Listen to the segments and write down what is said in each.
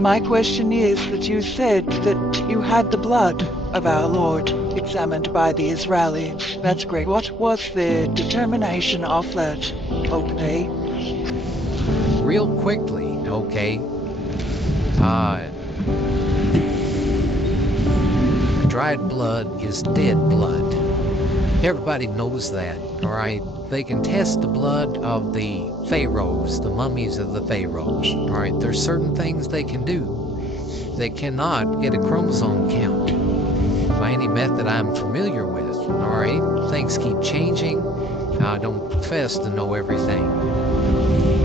My question is that you said that you had the blood of our Lord examined by the Israelis. That's great. What was the determination of that? Okay. Real quickly, okay. Dried blood is dead blood. Everybody knows that, all right? They can test the blood of the pharaohs, the mummies of the pharaohs, all right? There's certain things they can do. They cannot get a chromosome count by any method I'm familiar with, all right? Things keep changing. I don't profess to know everything.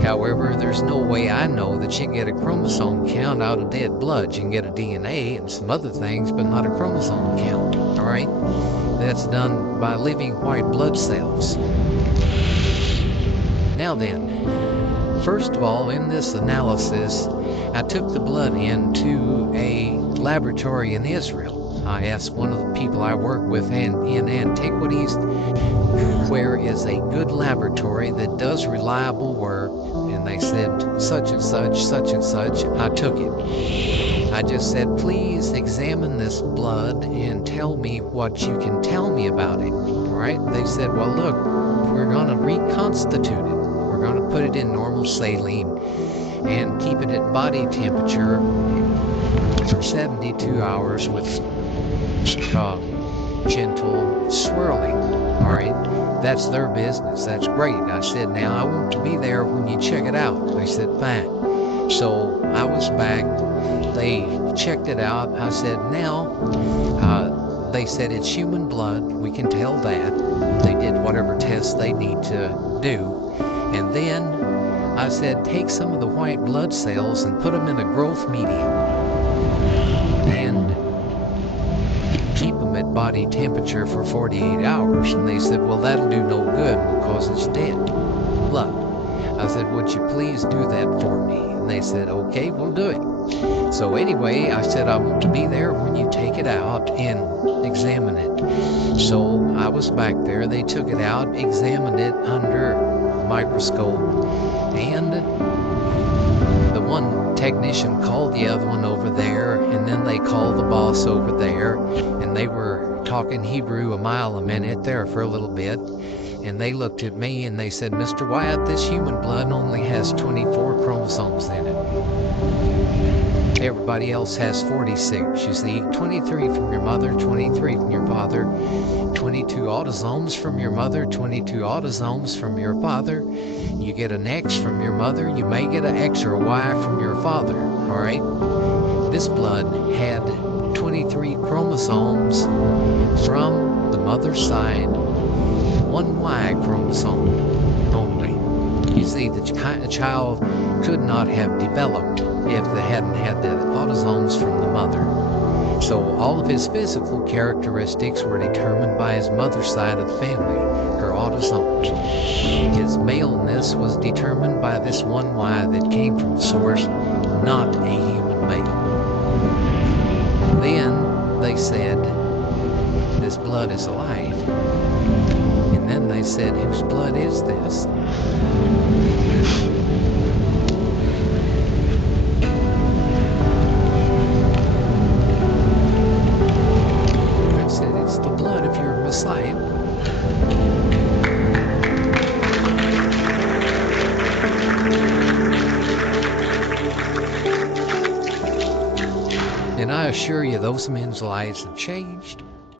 However, there's no way I know that you can get a chromosome count out of dead blood. You can get a DNA and some other things, but not a chromosome count, all right? That's done by living white blood cells. Now then, first of all, in this analysis, I took the blood into a laboratory in Israel. I asked one of the people I work with in antiquities, where is a good laboratory that does reliable work, and they said such and such, such and such. I took it. I just said, please examine this blood and tell me what you can tell me about it. All right? They said, well, look, we're going to reconstitute it. We're going to put it in normal saline and keep it at body temperature for 72 hours with gentle swirling. All right? That's their business. That's great. I said, now I want to be there when you check it out. They said, fine. So I was back. They checked it out. I said, now, they said it's human blood. We can tell that. They did whatever tests they need to do. And then I said, take some of the white blood cells and put them in a growth medium. And keep them at body temperature for 48 hours. And they said, well, that'll do no good because it's dead blood. I said, would you please do that for me? And they said, okay, we'll do it. So anyway, I said, I want to be there when you take it out and examine it. So I was back there. They took it out, examined it under a microscope, and the one technician called the other one over there, and then they called the boss over there, and they were talking Hebrew a mile a minute there for a little bit. And they looked at me and they said, Mr. Wyatt, this human blood only has 24 chromosomes in it. Everybody else has 46. You see, 23 from your mother, 23 from your father, 22 autosomes from your mother, 22 autosomes from your father. You get an X from your mother. You may get an X or a Y from your father, all right? This blood had 23 chromosomes from the mother's side, one Y chromosome only. You see, the child could not have developed if they hadn't had the autosomes from the mother. So all of his physical characteristics were determined by his mother's side of the family, her autosomes. His maleness was determined by this one Y that came from the source, not a human male. Then they said, this blood is alive. And then they said, whose blood is this? I said, it's the blood of your Messiah. And I assure you, those men's lives have changed.